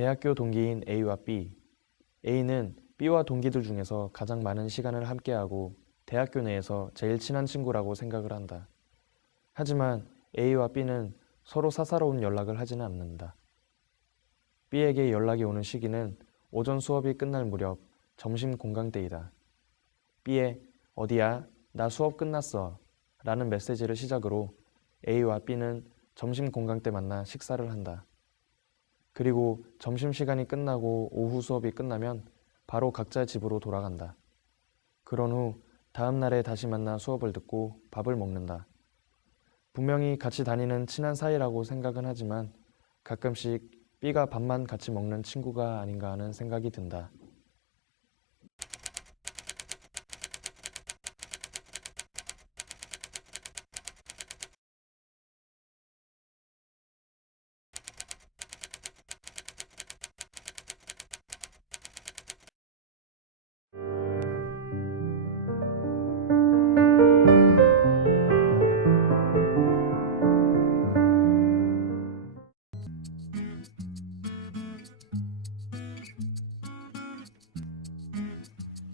대학교 동기인 A와 B. A는 B와 동기들 중에서 가장 많은 시간을 함께하고 대학교 내에서 제일 친한 친구라고 생각을 한다. 하지만 A와 B는 서로 사사로운 연락을 하지는 않는다. B에게 연락이 오는 시기는 오전 수업이 끝날 무렵 점심 공강 때이다. B의 어디야? 나 수업 끝났어 라는 메시지를 시작으로 A와 B는 점심 공강 때 만나 식사를 한다. 그리고 점심시간이 끝나고 오후 수업이 끝나면 바로 각자 집으로 돌아간다. 그런 후 다음 날에 다시 만나 수업을 듣고 밥을 먹는다. 분명히 같이 다니는 친한 사이라고 생각은 하지만 가끔씩 B가 밥만 같이 먹는 친구가 아닌가 하는 생각이 든다.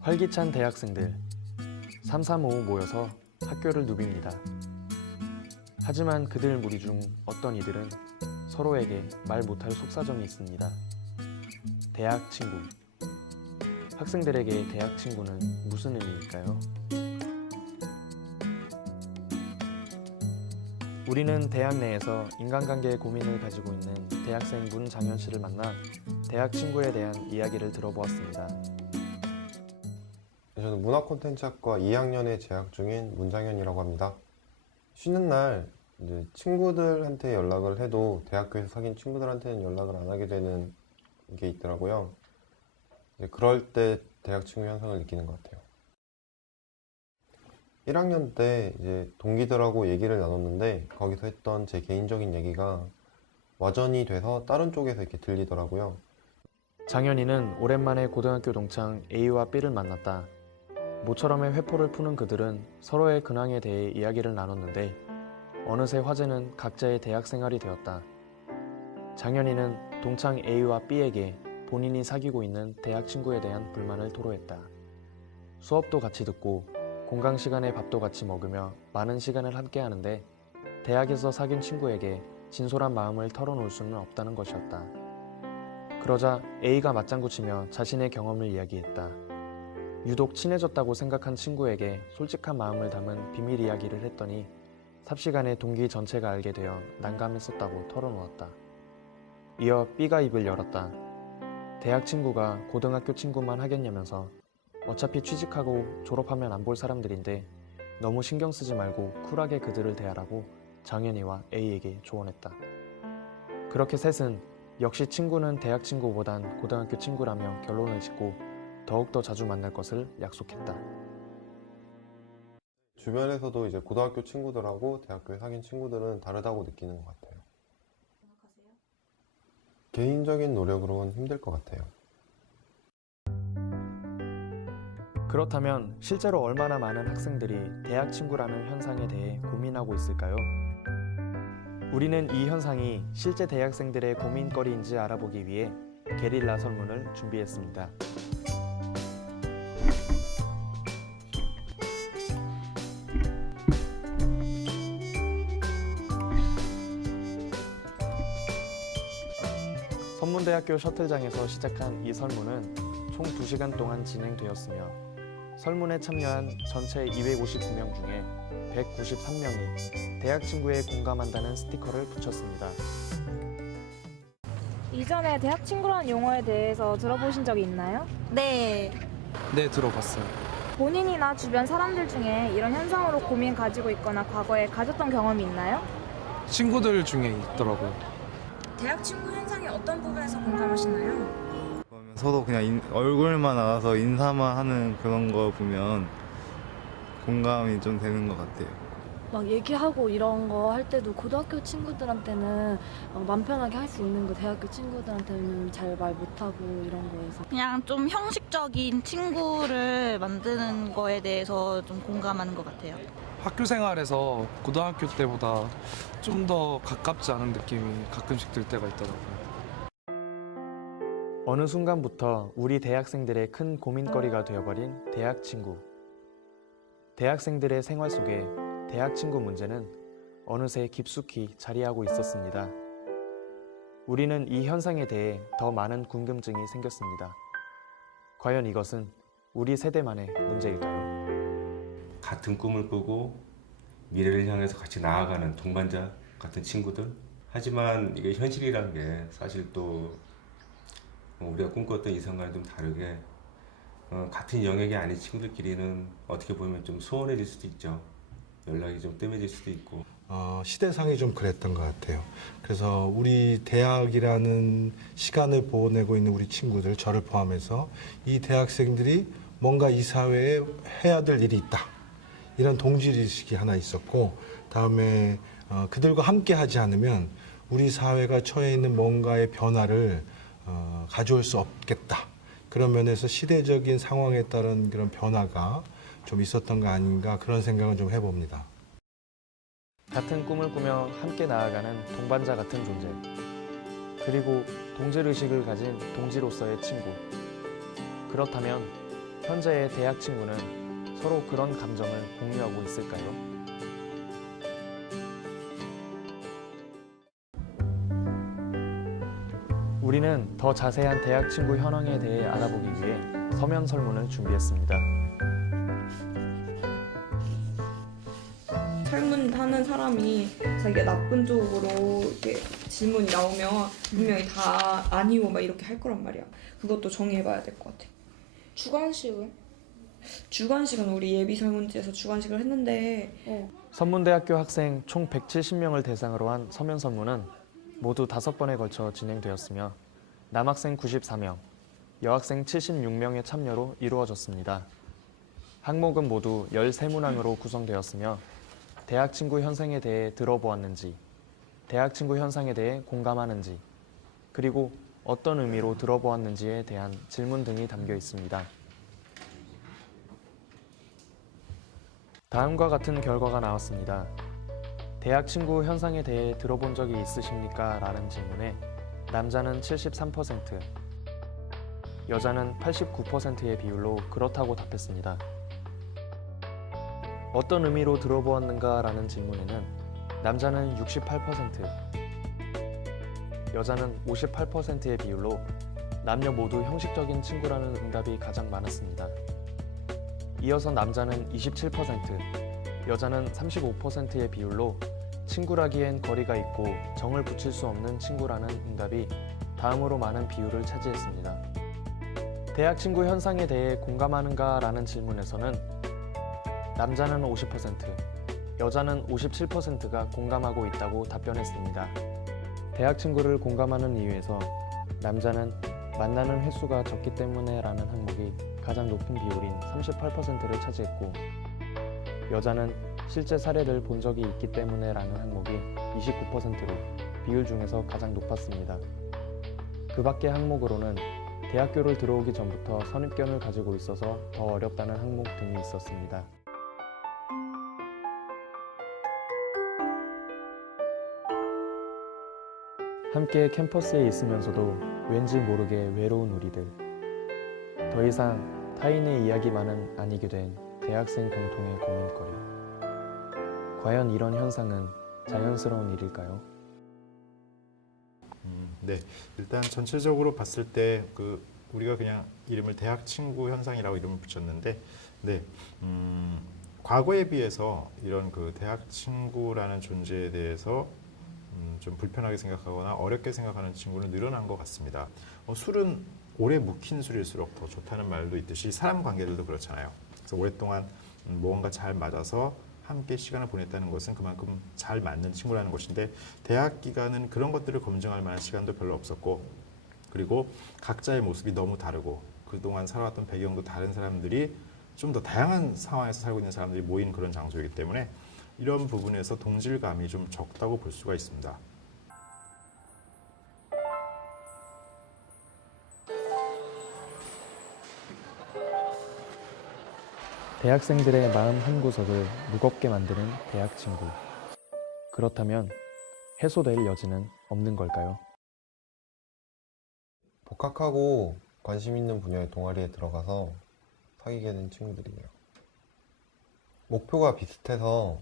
활기찬 대학생들 335 모여서 학교를 누빕니다. 하지만 그들 무리 중 어떤 이들은 서로에게 말 못할 속사정이 있습니다. 대학 친구. 학생들에게 대학 친구는 무슨 의미일까요? 우리는 대학 내에서 인간관계의 고민을 가지고 있는 대학생 문장현 씨를 만나 대학 친구에 대한 이야기를 들어보았습니다. 저는 문화콘텐츠학과 2학년에 재학 중인 문장현이라고 합니다. 쉬는 날 이제 친구들한테 연락을 해도 대학교에서 사귄 친구들한테는 연락을 안 하게 되는 게 있더라고요. 이제 그럴 때 대학 친구 현상을 느끼는 것 같아요. 1학년 때 이제 동기들하고 얘기를 나눴는데 거기서 했던 제 개인적인 얘기가 와전이 돼서 다른 쪽에서 이렇게 들리더라고요. 장현이는 오랜만에 고등학교 동창 A와 B를 만났다. 모처럼의 회포를 푸는 그들은 서로의 근황에 대해 이야기를 나눴는데 어느새 화제는 각자의 대학 생활이 되었다. 장현이는 동창 A와 B에게 본인이 사귀고 있는 대학 친구에 대한 불만을 토로했다. 수업도 같이 듣고 공강 시간에 밥도 같이 먹으며 많은 시간을 함께 하는데 대학에서 사귄 친구에게 진솔한 마음을 털어놓을 수는 없다는 것이었다. 그러자 A가 맞장구 치며 자신의 경험을 이야기했다. 유독 친해졌다고 생각한 친구에게 솔직한 마음을 담은 비밀 이야기를 했더니 삽시간에 동기 전체가 알게 되어 난감했었다고 털어놓았다. 이어 B가 입을 열었다. 대학 친구가 고등학교 친구만 하겠냐면서 어차피 취직하고 졸업하면 안 볼 사람들인데 너무 신경 쓰지 말고 쿨하게 그들을 대하라고 장현이와 A에게 조언했다. 그렇게 셋은 역시 친구는 대학 친구보단 고등학교 친구라며 결론을 짓고 더욱더 자주 만날 것을 약속했다. 주변에서도 이제 고등학교 친구들하고 대학교에 사귄 친구들은 다르다고 느끼는 것 같아요. 생각하세요? 개인적인 노력으로는 힘들 것 같아요. 그렇다면 실제로 얼마나 많은 학생들이 대학 친구라는 현상에 대해 고민하고 있을까요? 우리는 이 현상이 실제 대학생들의 고민거리인지 알아보기 위해 게릴라 설문을 준비했습니다. 선문대학교 셔틀장에서 시작한 이 설문은 총 2시간 동안 진행되었으며 설문에 참여한 전체 259명 중에 193명이 대학 친구에 공감한다는 스티커를 붙였습니다. 이전에 대학 친구라는 용어에 대해서 들어보신 적이 있나요? 네. 네, 들어봤어요. 본인이나 주변 사람들 중에 이런 현상으로 고민 가지고 있거나 과거에 가졌던 경험이 있나요? 친구들 중에 있더라고요. 대학 친구 현상이 어떤 부분에서 공감하시나요? 그러면 서로 그냥 얼굴만 알아서 인사만 하는 그런 거 보면 공감이 좀 되는 것 같아요. 막 얘기하고 이런 거 할 때도 고등학교 친구들한테는 맘 편하게 할 수 있는 거 대학교 친구들한테는 잘 말 못하고 이런 거에서 그냥 좀 형식적인 친구를 만드는 거에 대해서 좀 공감하는 것 같아요. 학교 생활에서 고등학교 때보다 좀 더 가깝지 않은 느낌이 가끔씩 들 때가 있더라고요. 어느 순간부터 우리 대학생들의 큰 고민거리가 되어버린 대학 친구. 대학생들의 생활 속에 대학 친구 문제는 어느새 깊숙이 자리하고 있었습니다. 우리는 이 현상에 대해 더 많은 궁금증이 생겼습니다. 과연 이것은 우리 세대만의 문제일까요? 같은 꿈을 꾸고 미래를 향해서 같이 나아가는 동반자 같은 친구들. 하지만 이게 현실이란 게 사실 또 우리가 꿈꿨던 이상과는 좀 다르게 같은 영역이 아닌 친구들끼리는 어떻게 보면 좀 소원해질 수도 있죠. 연락이 좀 뜸해질 수도 있고. 시대상이 좀 그랬던 것 같아요. 그래서 우리 대학이라는 시간을 보내고 있는 우리 친구들, 저를 포함해서 이 대학생들이 뭔가 이 사회에 해야 될 일이 있다. 이런 동질의식이 하나 있었고, 다음에 그들과 함께 하지 않으면 우리 사회가 처해 있는 뭔가의 변화를 가져올 수 없겠다. 그런 면에서 시대적인 상황에 따른 그런 변화가 좀 있었던 거 아닌가, 그런 생각을 좀 해봅니다. 같은 꿈을 꾸며 함께 나아가는 동반자 같은 존재. 그리고 동질의식을 가진 동지로서의 친구. 그렇다면 현재의 대학 친구는 서로 그런 감정을 공유하고 있을까요? 우리는 더 자세한 대학 친구 현황에 대해 알아보기 위해 서면 설문을 준비했습니다. 설문하는 사람이 자기가 나쁜 쪽으로 이렇게 질문이 나오면 분명히 다 아니고 막 이렇게 할 거란 말이야. 그것도 정해봐야 될 것 같아. 주관식은? 주관식은 우리 예비 설문지에서 주관식을 했는데 선문대학교 학생 총 170명을 대상으로 한 서면 설문은 모두 5번에 걸쳐 진행되었으며 남학생 94명, 여학생 76명의 참여로 이루어졌습니다. 항목은 모두 13문항으로 구성되었으며 대학 친구 현상에 대해 들어보았는지, 대학 친구 현상에 대해 공감하는지, 그리고 어떤 의미로 들어보았는지에 대한 질문 등이 담겨 있습니다. 다음과 같은 결과가 나왔습니다. 대학 친구 현상에 대해 들어본 적이 있으십니까? 라는 질문에 남자는 73%, 여자는 89%의 비율로 그렇다고 답했습니다. 어떤 의미로 들어보았는가? 라는 질문에는 남자는 68%, 여자는 58%의 비율로 남녀 모두 형식적인 친구라는 응답이 가장 많았습니다. 이어서 남자는 27%, 여자는 35%의 비율로 친구라기엔 거리가 있고 정을 붙일 수 없는 친구라는 응답이 다음으로 많은 비율을 차지했습니다. 대학 친구 현상에 대해 공감하는가? 라는 질문에서는 남자는 50%, 여자는 57%가 공감하고 있다고 답변했습니다. 대학 친구를 공감하는 이유에서 남자는 만나는 횟수가 적기 때문에 라는 항목이 가장 높은 비율인 38%를 차지했고, 여자는 실제 사례를 본 적이 있기 때문에 라는 항목이 29%로 비율 중에서 가장 높았습니다. 그 밖의 항목으로는 대학교를 들어오기 전부터 선입견을 가지고 있어서 더 어렵다는 항목 등이 있었습니다. 함께 캠퍼스에 있으면서도 왠지 모르게 외로운 우리들. 더 이상 타인의 이야기만은 아니게 된 대학생 공통의 고민거리. 과연 이런 현상은 자연스러운 일일까요? 네, 일단 전체적으로 봤을 때 우리가 그냥 이름을 대학 친구 현상이라고 이름을 붙였는데, 네, 과거에 비해서 이런 대학 친구라는 존재에 대해서 좀 불편하게 생각하거나 어렵게 생각하는 친구는 늘어난 것 같습니다. 술은 오래 묵힌 술일수록 더 좋다는 말도 있듯이 사람 관계들도 그렇잖아요. 그래서 오랫동안 무언가 잘 맞아서 함께 시간을 보냈다는 것은 그만큼 잘 맞는 친구라는 것인데, 대학 기간은 그런 것들을 검증할 만한 시간도 별로 없었고, 그리고 각자의 모습이 너무 다르고 그동안 살아왔던 배경도 다른 사람들이 좀 더 다양한 상황에서 살고 있는 사람들이 모인 그런 장소이기 때문에 이런 부분에서 동질감이 좀 적다고 볼 수가 있습니다. 대학생들의 마음 한구석을 무겁게 만드는 대학 친구. 그렇다면 해소될 여지는 없는 걸까요? 복학하고 관심 있는 분야의 동아리에 들어가서 사귀게 된 친구들이에요. 목표가 비슷해서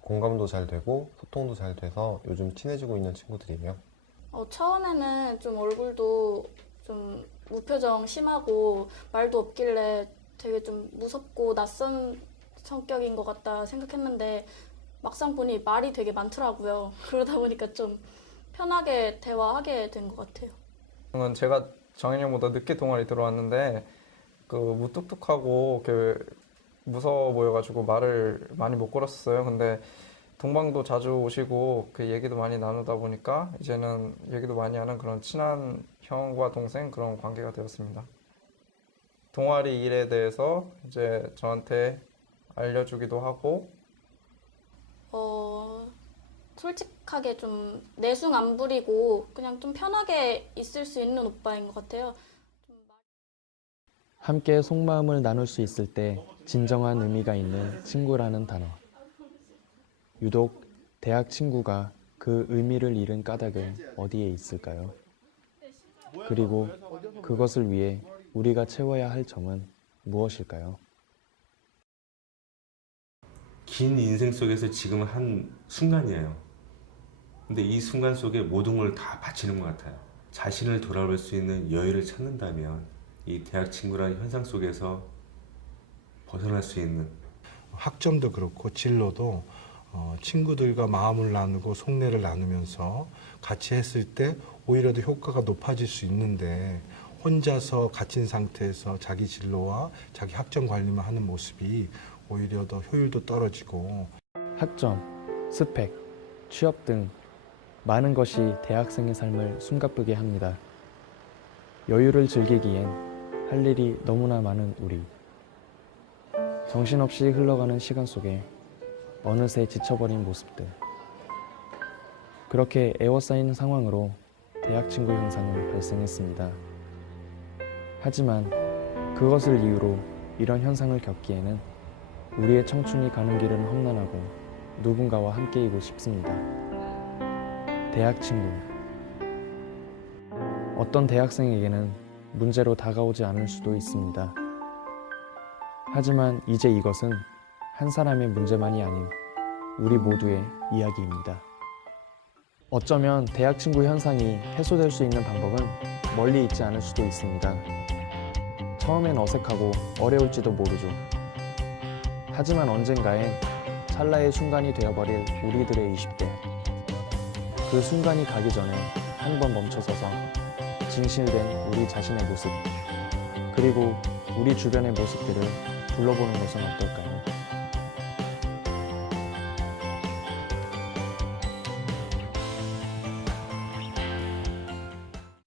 공감도 잘 되고 소통도 잘 돼서 요즘 친해지고 있는 친구들이에요. 처음에는 좀 얼굴도 좀 무표정 심하고 말도 없길래 되게 좀 무섭고 낯선 성격인 것 같다 생각했는데 막상 보니 말이 되게 많더라고요. 그러다 보니까 좀 편하게 대화하게 된 것 같아요. 제가 정현이 형보다 늦게 동아리 들어왔는데 그 무뚝뚝하고 무서워 보여가지고 말을 많이 못 걸었어요. 근데 동방도 자주 오시고 그 얘기도 많이 나누다 보니까 이제는 얘기도 많이 하는 그런 친한 형과 동생 그런 관계가 되었습니다. 동아리 일에 대해서 이제 저한테 알려주기도 하고 솔직하게 좀 내숭 안 부리고 그냥 좀 편하게 있을 수 있는 오빠인 것 같아요. 함께 속마음을 나눌 수 있을 때 진정한 의미가 있는 친구라는 단어. 유독 대학 친구가 그 의미를 잃은 까닭은 어디에 있을까요? 그리고 그것을 위해 우리가 채워야 할 점은 무엇일까요? 긴 인생 속에서 지금 한 순간이에요. 근데 이 순간 속에 모든 걸 다 바치는 것 같아요. 자신을 돌아볼 수 있는 여유를 찾는다면 이 대학 친구라는 현상 속에서 벗어날 수 있는 학점도 그렇고 진로도 친구들과 마음을 나누고 속내를 나누면서 같이 했을 때 오히려 더 효과가 높아질 수 있는데 혼자서 갇힌 상태에서 자기 진로와 자기 학점 관리만 하는 모습이 오히려 더 효율도 떨어지고 학점, 스펙, 취업 등 많은 것이 대학생의 삶을 숨가쁘게 합니다. 여유를 즐기기엔 할 일이 너무나 많은 우리. 정신없이 흘러가는 시간 속에 어느새 지쳐버린 모습들. 그렇게 에워싸인 상황으로 대학 친구 현상은 발생했습니다. 하지만 그것을 이유로 이런 현상을 겪기에는 우리의 청춘이 가는 길은 험난하고 누군가와 함께이고 싶습니다. 대학 친구. 어떤 대학생에게는 문제로 다가오지 않을 수도 있습니다. 하지만 이제 이것은 한 사람의 문제만이 아닌 우리 모두의 이야기입니다. 어쩌면 대학 친구 현상이 해소될 수 있는 방법은 멀리 있지 않을 수도 있습니다. 처음엔 어색하고 어려울지도 모르죠. 하지만 언젠가엔 찰나의 순간이 되어버릴 우리들의 20대. 그 순간이 가기 전에 한 번 멈춰서서 진실된 우리 자신의 모습, 그리고 우리 주변의 모습들을 둘러보는 것은 어떨까요?